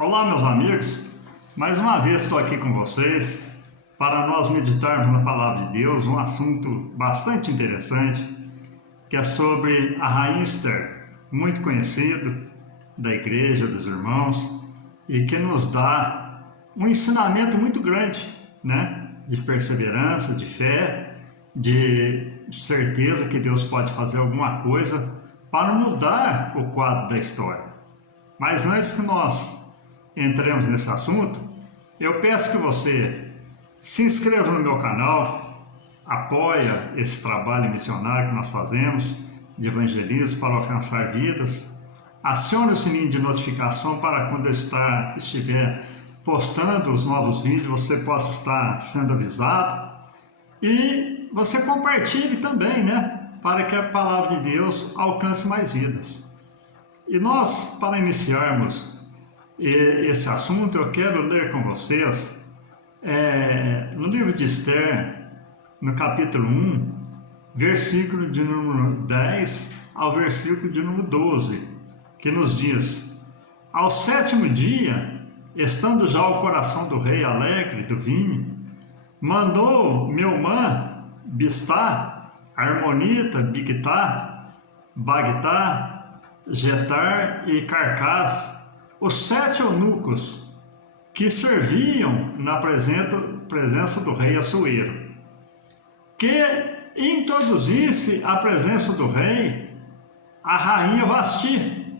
Olá, meus amigos, mais uma vez estou aqui com vocês para nós meditarmos na Palavra de Deus, um assunto bastante interessante, que é sobre a Rainha Esther, muito conhecido da igreja, dos irmãos, e que nos dá um ensinamento muito grande, né? De perseverança, de fé, de certeza que Deus pode fazer alguma coisa para mudar o quadro da história. Mas antes que nós entremos nesse assunto, eu peço que você se inscreva no meu canal, apoia esse trabalho missionário que nós fazemos de evangelismo para alcançar vidas, acione o sininho de notificação para quando eu estiver postando os novos vídeos você possa estar sendo avisado, e você compartilhe também, né, para que a palavra de Deus alcance mais vidas. E nós, para iniciarmos esse assunto, eu quero ler com vocês no livro de Esther, no capítulo 1, versículo de número 10 ao versículo de número 12, que nos diz: Ao 7º dia, estando já o coração do rei alegre do vinho, mandou Meumã, Biztá, Armonita, Bigtá, Bagtá, Getar e Carcás, os 7 eunucos que serviam na presença do rei Assuero, que introduzisse à presença do rei a rainha Vasti,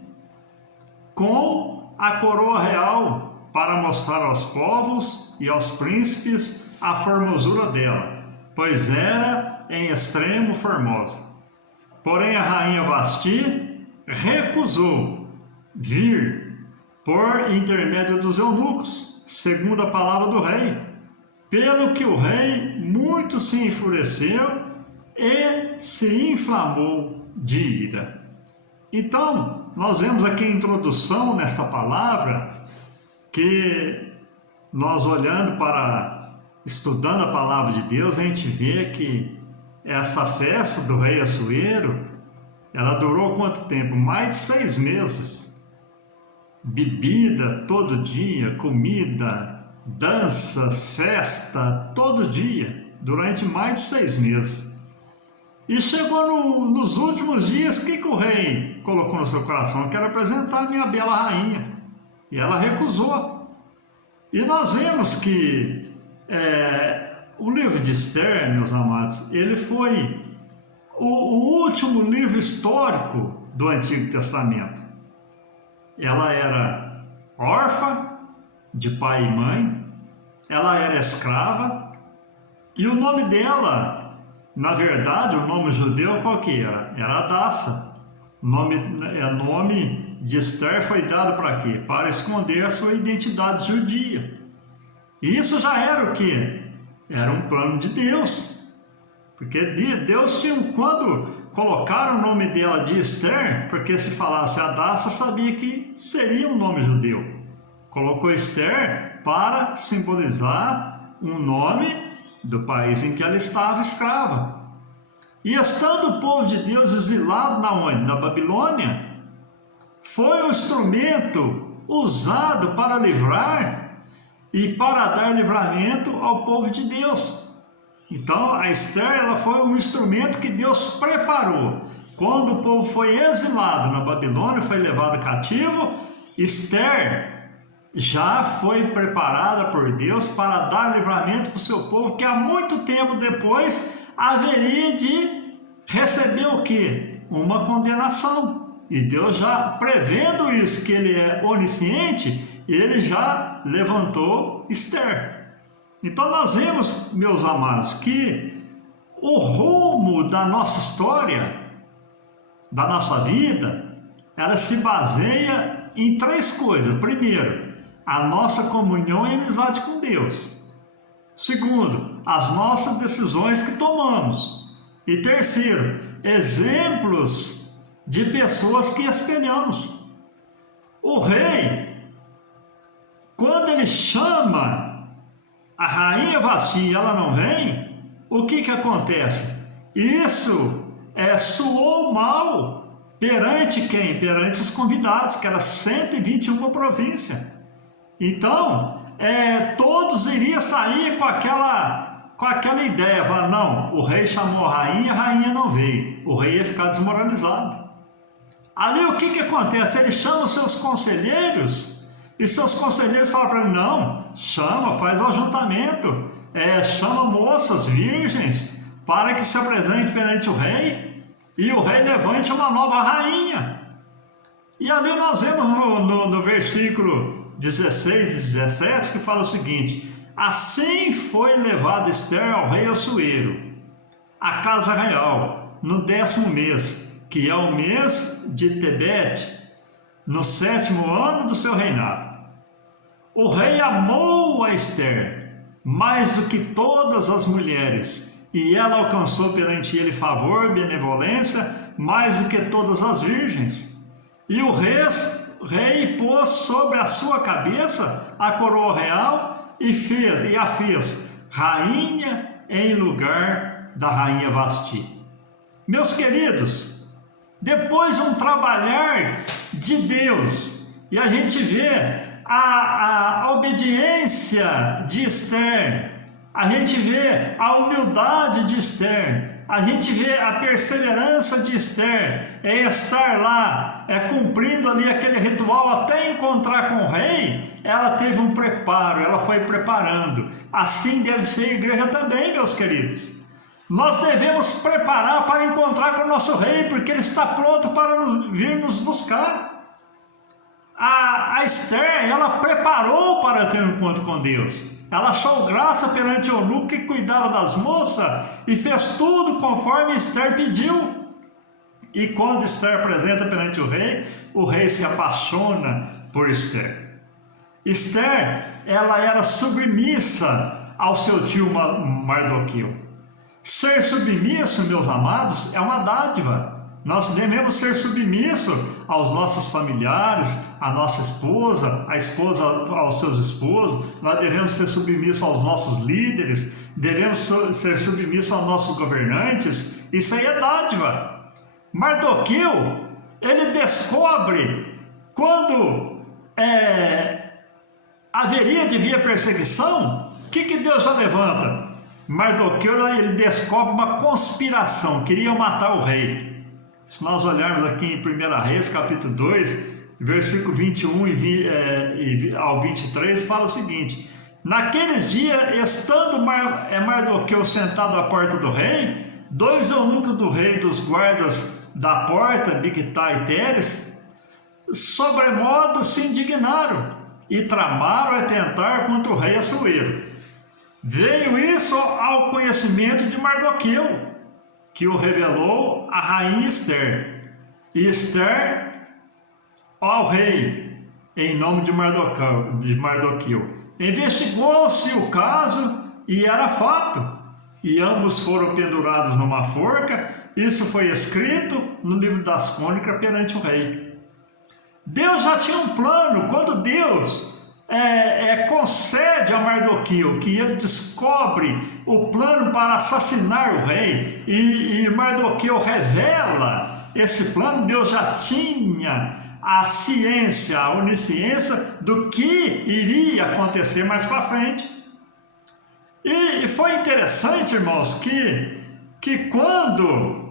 com a coroa real, para mostrar aos povos e aos príncipes a formosura dela, pois era em extremo formosa. Porém a rainha Vasti recusou vir por intermédio dos eunucos, segundo a palavra do rei, pelo que o rei muito se enfureceu e se inflamou de ira. Então, nós vemos aqui a introdução nessa palavra, que nós olhando estudando a palavra de Deus, a gente vê que essa festa do rei Assuero, ela durou quanto tempo? Mais de 6 meses. Bebida todo dia, comida, dança, festa, todo dia, durante mais de 6 meses. E chegou nos últimos dias, o que o rei colocou no seu coração? Eu quero apresentar a minha bela rainha. E ela recusou. E nós vemos que o livro de Esther, meus amados, ele foi o último livro histórico do Antigo Testamento. Ela era órfã de pai e mãe, ela era escrava, e o nome dela, na verdade, o nome judeu qual que era? Era Hadassa. O nome de Esther foi dado para quê? Para esconder a sua identidade judia. E isso já era o quê? Era um plano de Deus. Porque Deus tinha, quando colocaram o nome dela de Esther, porque se falasse Hadassa, sabia que seria um nome judeu. Colocou Esther para simbolizar um nome do país em que ela estava escrava. E estando o povo de Deus exilado na Babilônia, foi um instrumento usado para livrar e para dar livramento ao povo de Deus. Então a Esther, ela foi um instrumento que Deus preparou. Quando o povo foi exilado na Babilônia, foi levado cativo, Esther já foi preparada por Deus para dar livramento para o seu povo, que há muito tempo depois haveria de receber o quê? Uma condenação. E Deus, já prevendo isso, que Ele é onisciente, Ele já levantou Esther. Então nós vemos, meus amados, que o rumo da nossa história, da nossa vida, ela se baseia em 3 coisas. Primeiro, a nossa comunhão e amizade com Deus. Segundo, as nossas decisões que tomamos. E terceiro, exemplos de pessoas que espelhamos. O rei, quando ele chama a rainha Vasti e ela não vem, o que acontece? Isso soou mal perante quem? Perante os convidados, que era 121 províncias. Então, todos iriam sair com aquela ideia, falar, não, o rei chamou a rainha não veio, o rei ia ficar desmoralizado. Ali o que acontece? Ele chama os seus conselheiros, e seus conselheiros falam para ele, não, chama, faz o ajuntamento, chama moças virgens, para que se apresente perante o rei, e o rei levante uma nova rainha. E ali nós vemos no versículo 16 e 17, que fala o seguinte, assim foi levada Ester ao rei Assuero, à casa real, no 10º mês, que é o mês de Tebete, no 7º ano do seu reinado. O rei amou a Ester mais do que todas as mulheres, e ela alcançou perante ele favor, benevolência, mais do que todas as virgens. E o rei pôs sobre a sua cabeça a coroa real e a fez rainha em lugar da rainha Vasti. Meus queridos, depois de um trabalhar de Deus, e a gente vê a obediência de Ester, a gente vê a humildade de Ester, a gente vê a perseverança de Ester, estar lá, cumprindo ali aquele ritual até encontrar com o rei. Ela teve um preparo, ela foi preparando. Assim deve ser a igreja também, meus queridos. Nós devemos preparar para encontrar com o nosso rei, porque ele está pronto para vir nos buscar. A Ester, ela preparou para ter um encontro com Deus. Ela achou graça perante o eunuco que cuidava das moças e fez tudo conforme Ester pediu. E quando Ester apresenta perante o rei se apaixona por Ester. Ester, ela era submissa ao seu tio Mardoqueu. Ser submisso, meus amados, é uma dádiva. Nós devemos ser submissos aos nossos familiares, à nossa esposa, a esposa aos seus esposos. Nós devemos ser submissos aos nossos líderes, devemos ser submissos aos nossos governantes. Isso aí é dádiva. Mardoqueu, ele descobre quando haveria de vir perseguição. O que Deus já levanta? Mardoqueu, ele descobre uma conspiração, queria matar o rei. Se nós olharmos aqui em 1 Reis, capítulo 2, versículo 21 ao 23, fala o seguinte: naqueles dias, estando Mardoqueu sentado à porta do rei, 2 eunucos do rei, dos guardas da porta, Bigtai e Teres, sobremodo se indignaram e tramaram atentar contra o rei Assuero. Veio isso ao conhecimento de Mardoqueu, que o revelou a rainha Ester. E Ester ao rei, em nome de Mardoqueu. Investigou-se o caso e era fato. E ambos foram pendurados numa forca. Isso foi escrito no livro das crônicas perante o rei. Deus já tinha um plano. Quando Deus concede a Mardoqueu, que ele descobre o plano para assassinar o rei, e Mardoqueu revela esse plano, Deus já tinha a ciência, a onisciência do que iria acontecer mais para frente. E foi interessante, irmãos, que quando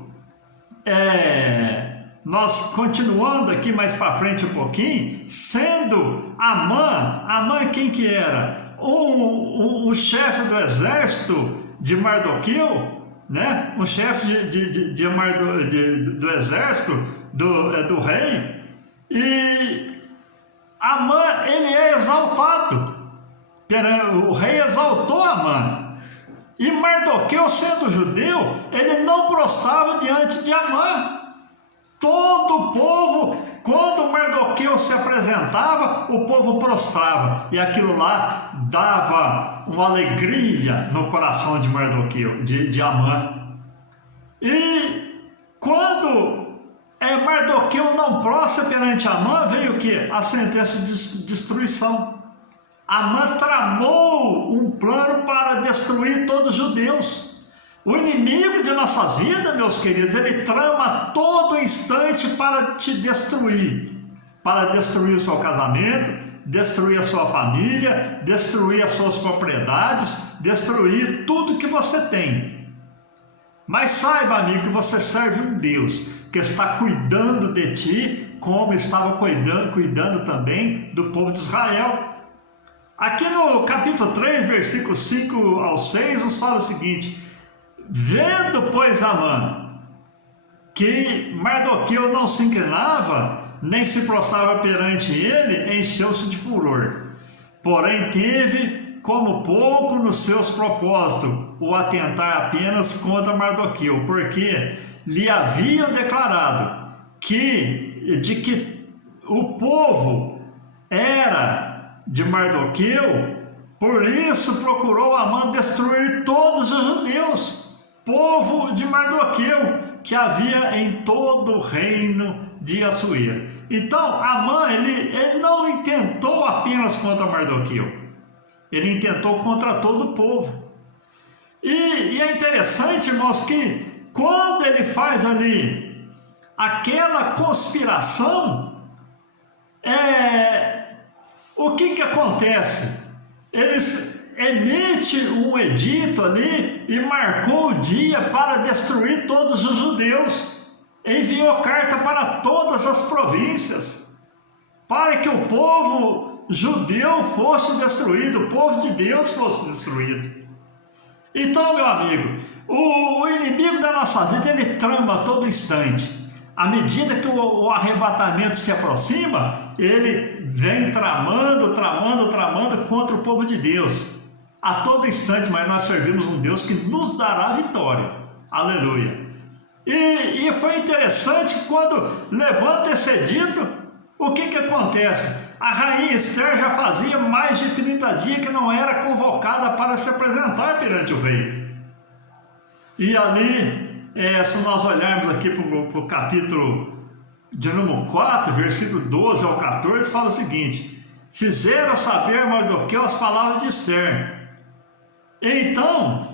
nós continuando aqui mais para frente um pouquinho, sendo Amã quem que era? O chefe do exército de Mardoqueu, né? O chefe do exército do rei, e Amã, ele é exaltado, o rei exaltou Amã, e Mardoqueu, sendo judeu, ele não prostrava diante de Amã. Todo o povo, quando Mardoqueu se apresentava, o povo prostrava, e aquilo lá dava uma alegria no coração de Mardoqueu, de Amã. E quando Mardoqueu não prostra perante Amã, veio o que? A sentença de destruição. Amã tramou um plano para destruir todos os judeus. O inimigo de nossas vidas, meus queridos, ele trama a todo instante para te destruir. Para destruir o seu casamento, destruir a sua família, destruir as suas propriedades, destruir tudo que você tem. Mas saiba, amigo, que você serve um Deus que está cuidando de ti, como estava cuidando também do povo de Israel. Aqui no capítulo 3, versículos 5 ao 6, nos fala o seguinte: vendo, pois, Amã, que Mardoqueu não se inclinava, nem se prostrava perante ele, encheu-se de furor. Porém, teve como pouco nos seus propósitos o atentar apenas contra Mardoqueu, porque lhe haviam declarado de que o povo era de Mardoqueu, por isso procurou Amã destruir todos os judeus, povo de Mardoqueu, que havia em todo o reino de Assuero. Então, Amã, ele não intentou apenas contra Mardoqueu, ele intentou contra todo o povo. E é interessante, irmãos, que quando ele faz ali aquela conspiração, o que acontece? Eles emite um edito ali e marcou o dia para destruir todos os judeus. Enviou carta para todas as províncias, para que o povo judeu fosse destruído, o povo de Deus fosse destruído. Então, meu amigo, o inimigo da nossa vida, ele trama a todo instante. À medida que o arrebatamento se aproxima, ele vem tramando contra o povo de Deus. A todo instante, mas nós servimos um Deus que nos dará vitória. Aleluia. E foi interessante que quando levanta esse edito, o que acontece? A rainha Esther já fazia mais de 30 dias que não era convocada para se apresentar perante o rei. E ali, se nós olharmos aqui para o capítulo de número 4, versículo 12 ao 14, fala o seguinte: fizeram saber Mardoqueu as palavras de Esther. Então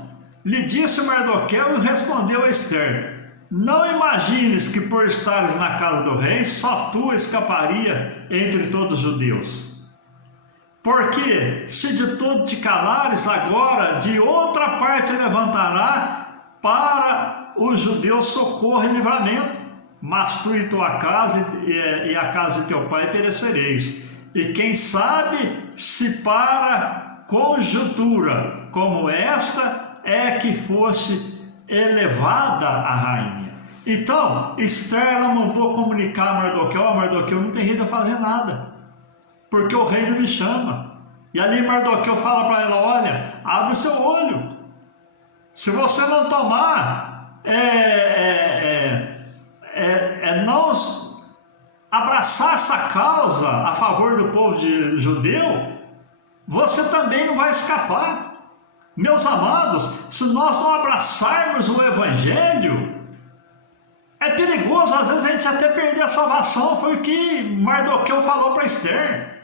lhe disse Mardoqueu e respondeu a Esther: não imagines que por estares na casa do rei, só tu escaparia entre todos os judeus. Porque se de todo te calares, agora de outra parte levantará para os judeus socorro e livramento. Mas tu e tua casa e a casa de teu pai perecereis. E quem sabe se para conjuntura como esta é que fosse elevada a rainha. Então, Esther, ela mandou comunicar a Mardoqueu: Mardoqueu, não tem jeito de fazer nada, porque o rei não me chama. E ali Mardoqueu fala para ela: olha, abre o seu olho, se você não tomar, não abraçar essa causa a favor do povo judeu, você também não vai escapar. Meus amados, se nós não abraçarmos o Evangelho, é perigoso, às vezes a gente até perder a salvação. Foi o que Mardoqueu falou para Esther.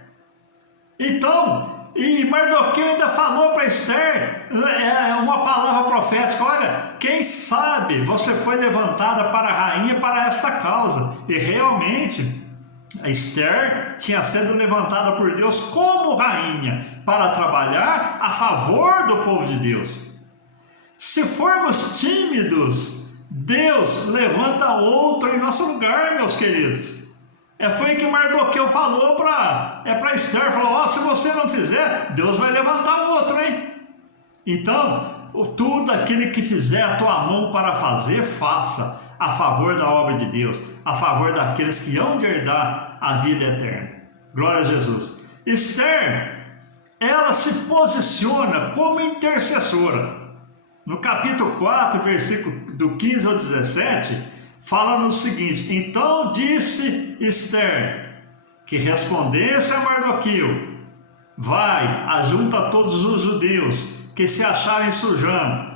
Então, e Mardoqueu ainda falou para Esther uma palavra profética: olha, quem sabe você foi levantada para a rainha para esta causa. E realmente, a Esther tinha sido levantada por Deus como rainha para trabalhar a favor do povo de Deus. Se formos tímidos, Deus levanta outro em nosso lugar, meus queridos. Foi o que Mardoqueu falou para Esther: falou: se você não fizer, Deus vai levantar outro, hein? Então, tudo aquele que fizer a tua mão para fazer, faça a favor da obra de Deus, a favor daqueles que hão de herdar a vida eterna. Glória a Jesus. Esther, ela se posiciona como intercessora. No capítulo 4, versículo do 15 ao 17, fala no seguinte: então disse Esther que respondesse a Mardoqueu: vai, ajunta todos os judeus que se acharem sujando,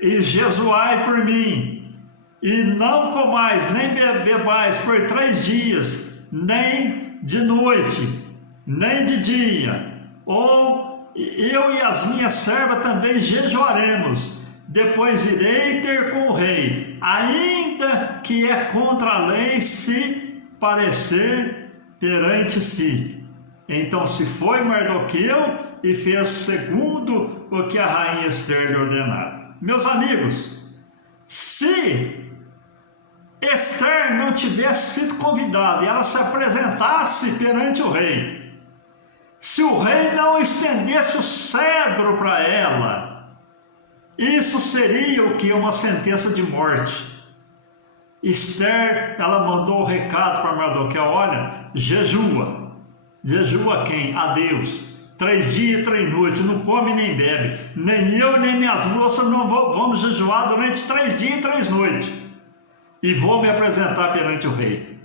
e jejuai por mim, e não comais nem bebais por 3 dias, nem de noite, nem de dia, ou eu e as minhas servas também jejuaremos. Depois irei ter com o rei, ainda que é contra a lei se parecer perante si. Então se foi Mardoqueu e fez segundo o que a rainha Esther lhe ordenara. Meus amigos, se Esther não tivesse sido convidada e ela se apresentasse perante o rei, se o rei não estendesse o cedro para ela, isso seria o que? Uma sentença de morte. Esther, ela mandou o recado para Mardoqueu: olha, jejua. Jejua quem? A Deus. 3 dias e 3 noites, não come nem bebe. Nem eu, nem minhas moças não vamos jejuar durante 3 dias e 3 noites. E vou me apresentar perante o rei.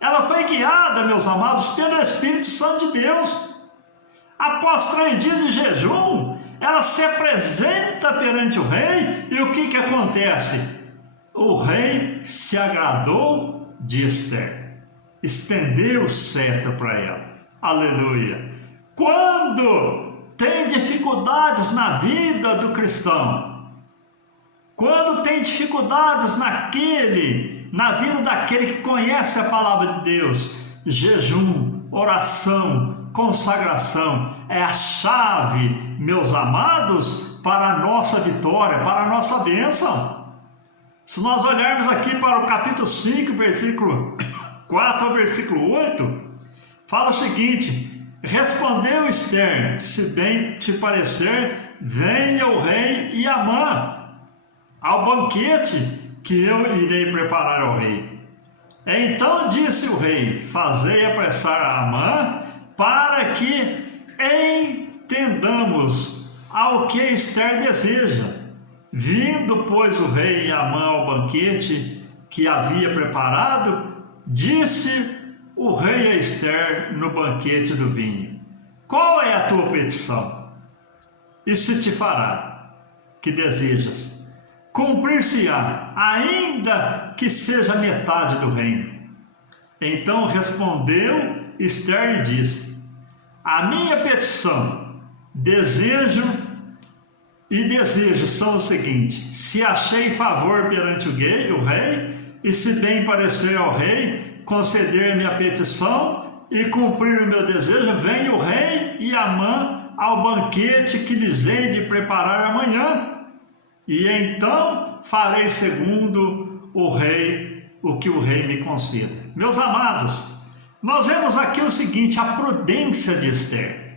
Ela foi guiada, meus amados, pelo Espírito Santo de Deus. Após 3 dias de jejum, ela se apresenta perante o rei. E o que acontece? O rei se agradou de Esther. Estendeu o cetro para ela. Aleluia! Quando tem dificuldades na vida do cristão, quando tem dificuldades na vida daquele que conhece a palavra de Deus, jejum, oração, consagração é a chave, meus amados, para a nossa vitória, para a nossa bênção. Se nós olharmos aqui para o capítulo 5, versículo 4 ao versículo 8, fala o seguinte: respondeu Esther, se bem te parecer, venha o rei e Amã ao banquete que eu irei preparar ao rei. Então disse o rei: fazei apressar a Amã, para que entendamos ao que Esther deseja. Vindo, pois, o rei e Amã ao banquete que havia preparado, disse o rei a Esther no banquete do vinho: qual é a tua petição? E se te fará que desejas? Cumprir-se-á, ainda que seja metade do reino. Então respondeu Esther e disse: a minha petição, desejo são o seguinte: se achei favor perante o rei, e se bem parecer ao rei, conceder-me a petição e cumprir o meu desejo, venha o rei e Amã ao banquete que lhes hei de preparar amanhã, e então farei segundo o que o rei me conceda. Meus amados, nós vemos aqui o seguinte: a prudência de Esther.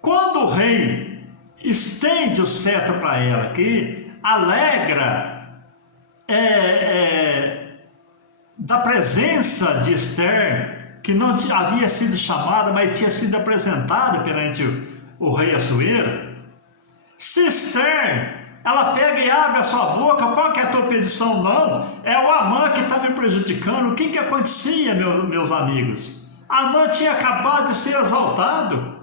Quando o rei estende o cetro para ela, que alegra da presença de Esther, que não havia sido chamada, mas tinha sido apresentada perante o rei Assuero. Se Esther, ela pega e abre a sua boca: qual que é a tua petição? Não, é o Amã que está me prejudicando. O que acontecia, meus amigos? Amã tinha acabado de ser exaltado.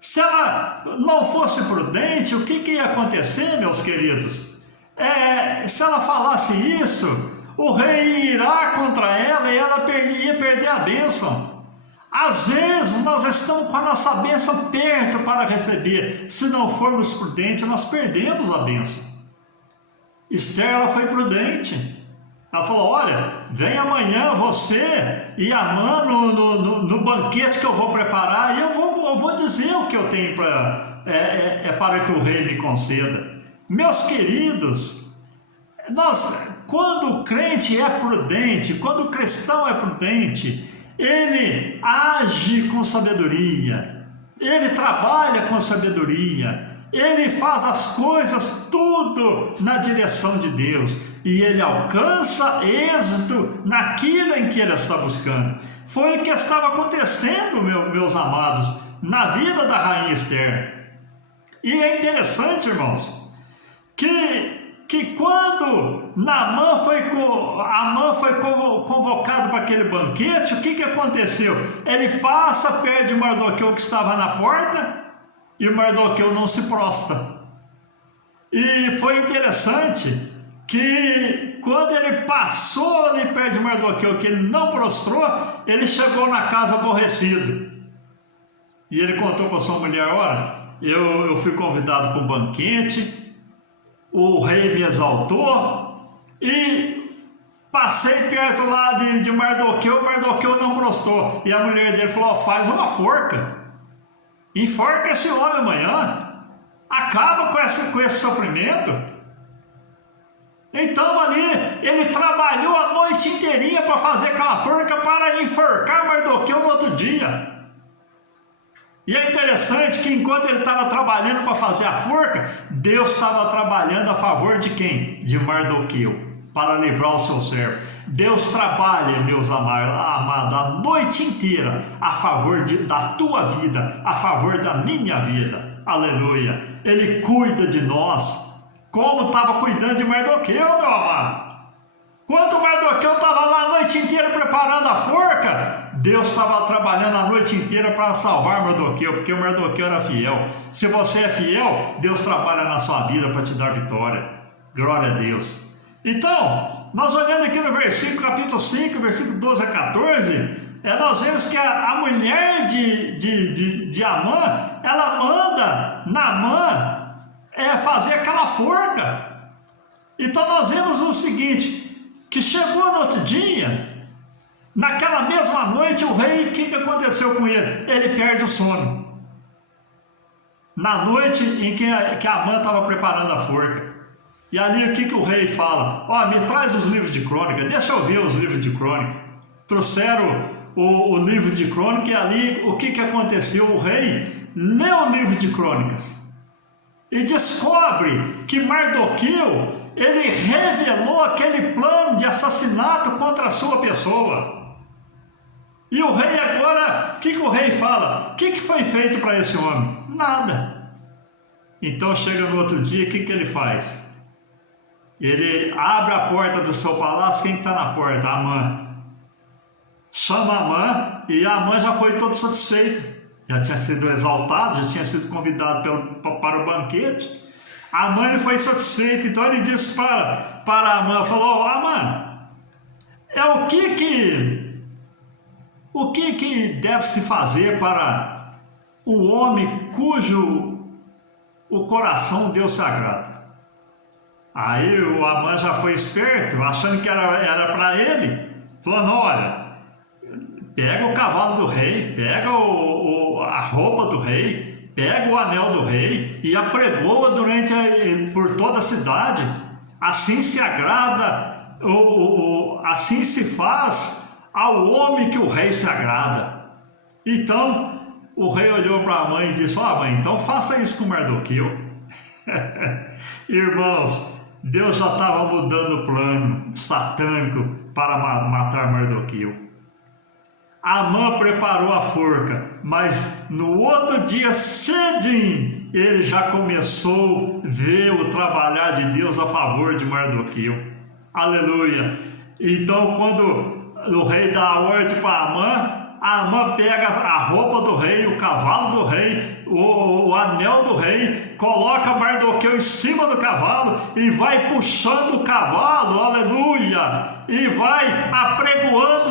Se ela não fosse prudente, o que ia acontecer, meus queridos? Se ela falasse isso, o rei ia irar contra ela e ela ia perder a bênção. Às vezes nós estamos com a nossa bênção perto para receber. Se não formos prudentes, nós perdemos a bênção. Esther, ela foi prudente. Ela falou: olha, vem amanhã você e Amã no banquete que eu vou preparar, e eu vou dizer o que eu tenho para que o rei me conceda. Meus queridos, quando o crente é prudente, quando o cristão é prudente, ele age com sabedoria, ele trabalha com sabedoria, ele faz as coisas tudo na direção de Deus, e ele alcança êxito naquilo em que ele está buscando. Foi o que estava acontecendo, meus amados, na vida da rainha Esther. E é interessante, irmãos, que quando Amã foi convocado para aquele banquete, o que aconteceu? Ele passa perto de Mardoqueu, que estava na porta, e o Mardoqueu não se prostra. E foi interessante que quando ele passou ali perto de Mardoqueu, que ele não prostrou, ele chegou na casa aborrecido. E ele contou para sua mulher: olha, eu fui convidado para um banquete, o rei me exaltou, e Passei perto lá de Mardoqueu, Mardoqueu não prostou. E a mulher dele falou: faz uma forca, enforca esse homem amanhã, acaba com esse sofrimento. Então ali ele trabalhou a noite inteirinha para fazer aquela forca para enforcar Mardoqueu no outro dia. E é interessante que enquanto ele estava trabalhando para fazer a forca, Deus estava trabalhando a favor de quem? De Mardoqueu, para livrar o seu servo. Deus trabalha, meus amados, a noite inteira a favor da tua vida, a favor da minha vida. Aleluia! Ele cuida de nós, como estava cuidando de Mardoqueu, meu amado. Quando Mardoqueu estava lá a noite inteira preparando a forca, Deus estava trabalhando a noite inteira para salvar Mardoqueu, porque o Mardoqueu era fiel. Se você é fiel, Deus trabalha na sua vida para te dar vitória. Glória a Deus. Então, nós olhando aqui no versículo, capítulo 5, versículo 12 a 14, nós vemos que a mulher de Amã, ela manda Naamã fazer aquela forca. Então nós vemos o seguinte, que chegou no outro dia, naquela mesma noite, o rei, o que aconteceu com ele? Ele perde o sono. Na noite em que Amã estava preparando a forca. E ali o que o rei fala? Ó, me traz os livros de crônica, deixa eu ver os livros de crônica. Trouxeram o livro de crônica e ali o que aconteceu? O rei leu o livro de crônicas e descobre que Mardoqueu, ele revelou aquele plano de assassinato contra a sua pessoa. E o rei agora, o que o rei fala? O que foi feito para esse homem? Nada. Então chega no outro dia, o que ele faz? Ele abre a porta do seu palácio. Quem está na porta? Amã. Chama Amã, e Amã já foi todo satisfeito. Já tinha sido exaltado, já tinha sido convidado para o banquete. Amã ele foi satisfeito, então ele disse para Amã, falou: Amã, o que deve se fazer para o homem cujo o coração Deus se agrada? Aí o Amã já foi esperto, achando que era para ele, falando: olha, pega o cavalo do rei, pega a roupa do rei, pega o anel do rei e apregoa por toda a cidade. Assim se agrada, assim se faz ao homem que o rei se agrada. Então o rei olhou para a mãe e disse: mãe, então faça isso com Mardoqueu. Irmãos, Deus já estava mudando o plano satânico para matar Mardoqueu. Amã preparou a forca, mas no outro dia cedinho ele já começou a ver o trabalhar de Deus a favor de Mardoqueu. Aleluia! Então quando o rei dá a ordem para Amã pega a roupa do rei, o cavalo do rei, o anel do rei, coloca Mardoqueu em cima do cavalo e vai puxando o cavalo, aleluia, e vai apregoando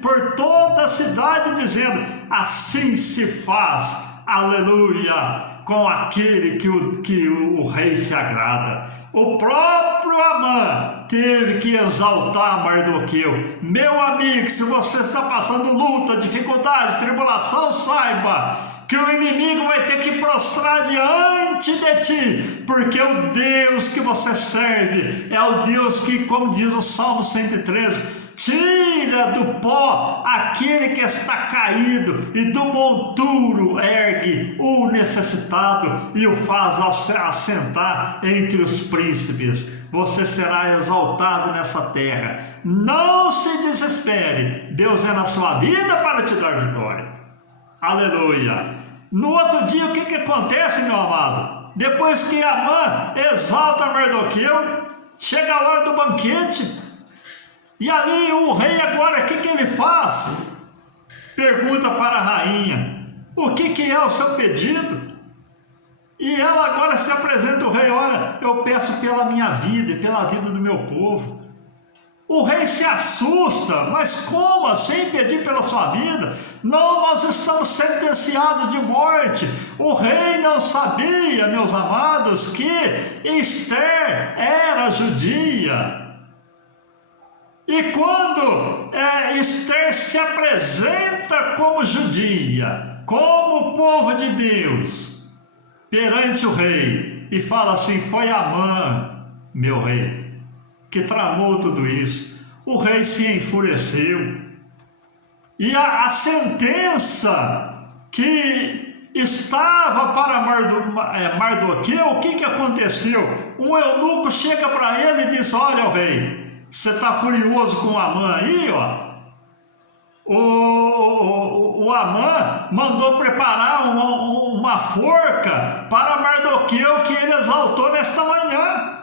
por toda a cidade, dizendo: assim se faz, aleluia, com aquele que o rei se agrada. O próprio Amã teve que exaltar Mardoqueu. Meu amigo, se você está passando luta, dificuldade, tribulação, saiba que o inimigo vai ter que prostrar diante de ti, porque o Deus que você serve é o Deus que, como diz o Salmo 113, tira do pó aquele que está caído e do monturo ergue o necessitado e o faz assentar entre os príncipes. Você será exaltado nessa terra. Não se desespere, Deus é na sua vida para te dar vitória. Aleluia. No outro dia o que acontece, meu amado? Depois que Amã exalta Mardoqueu, chega a hora do banquete. E ali o rei agora, o que ele faz? Pergunta para a rainha: o que é o seu pedido? E ela agora se apresenta ao rei: olha, eu peço pela minha vida e pela vida do meu povo. O rei se assusta: mas como assim pedir pela sua vida? Não, nós estamos sentenciados de morte. O rei não sabia, meus amados, que Esther era judia. E quando Esther se apresenta como judia, como povo de Deus, perante o rei, e fala assim: foi Amã, meu rei, que tramou tudo isso. O rei se enfureceu. E a sentença que estava para Mardoqueu, o que aconteceu? Um eunuco chega para ele e diz: olha, o rei, você está furioso com Amã aí, ó? O Amã mandou preparar uma forca para Mardoqueu que ele exaltou nesta manhã.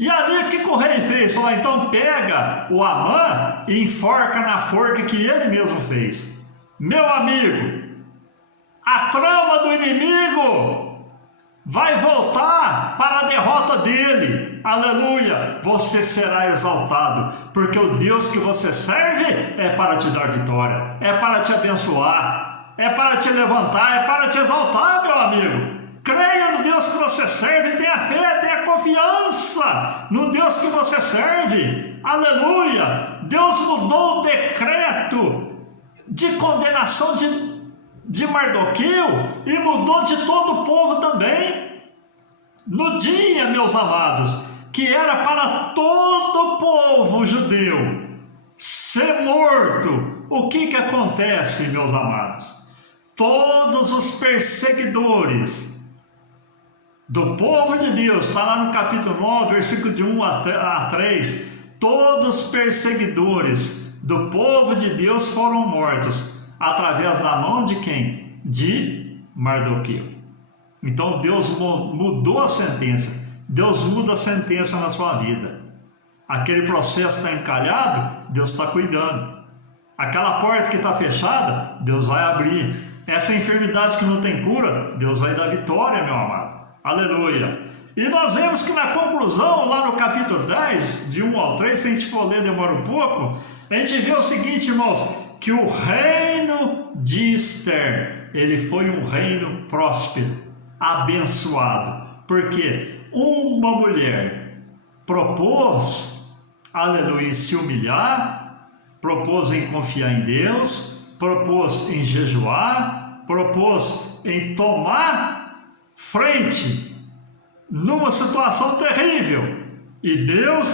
E ali o que o rei fez? Falou: então pega o Amã e enforca na forca que ele mesmo fez. Meu amigo, a trama do inimigo vai voltar para a derrota dele. Aleluia! Você será exaltado, porque o Deus que você serve é para te dar vitória, é para te abençoar, é para te levantar, é para te exaltar, meu amigo. Creia no Deus que você serve, tenha fé, tenha confiança no Deus que você serve. Aleluia! Deus mudou o decreto de condenação de Mardoqueu e mudou de todo o povo também. No dia, meus amados, que era para todo o povo judeu ser morto, o que acontece, meus amados? Todos os perseguidores do povo de Deus, está lá no capítulo 9, versículo de 1 a 3, todos os perseguidores do povo de Deus foram mortos através da mão de quem? De Mardoqueu. Então Deus mudou a sentença. Deus muda a sentença na sua vida. Aquele processo está encalhado, Deus está cuidando. Aquela porta que está fechada, Deus vai abrir. Essa enfermidade que não tem cura, Deus vai dar vitória, meu amado. Aleluia. E nós vemos que na conclusão, lá no capítulo 10, de 1 ao 3, se a gente for ler, demora um pouco, a gente vê o seguinte, irmãos, que o reino de Esther, ele foi um reino próspero, abençoado, porque uma mulher propôs, aleluia, em se humilhar, propôs em confiar em Deus, propôs em jejuar, propôs em tomar frente numa situação terrível, e Deus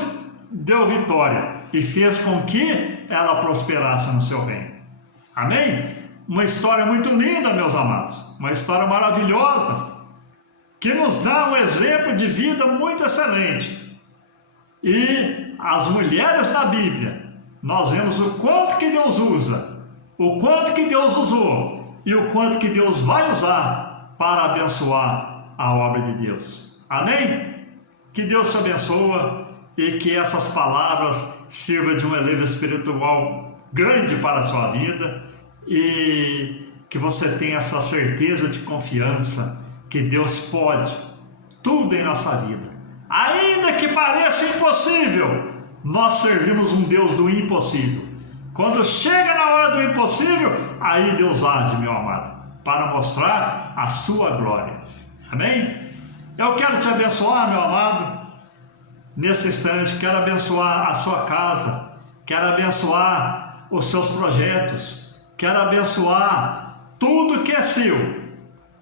deu vitória e fez com que ela prosperasse no seu reino. Amém? Uma história muito linda, meus amados, uma história maravilhosa, que nos dá um exemplo de vida muito excelente. E as mulheres da Bíblia, nós vemos o quanto que Deus usa, o quanto que Deus usou e o quanto que Deus vai usar para abençoar a obra de Deus. Amém? Que Deus te abençoe e que essas palavras sirvam de um elevo espiritual grande para a sua vida e que você tenha essa certeza de confiança que Deus pode tudo em nossa vida. Ainda que pareça impossível, nós servimos um Deus do impossível. Quando chega na hora do impossível, aí Deus age, meu amado, para mostrar a sua glória. Amém? Eu quero te abençoar, meu amado, nesse instante. Quero abençoar a sua casa, quero abençoar os seus projetos, quero abençoar tudo que é seu,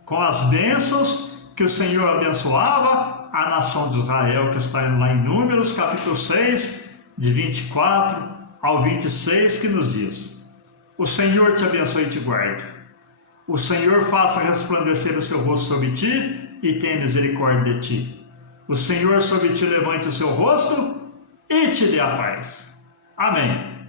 com as bênçãos que o Senhor abençoava a nação de Israel, que está lá em Números, capítulo 6, de 24 ao 26, que nos diz: o Senhor te abençoe e te guarde. O Senhor faça resplandecer o seu rosto sobre ti e tenha misericórdia de ti. O Senhor sobre ti levante o seu rosto e te dê a paz. Amém.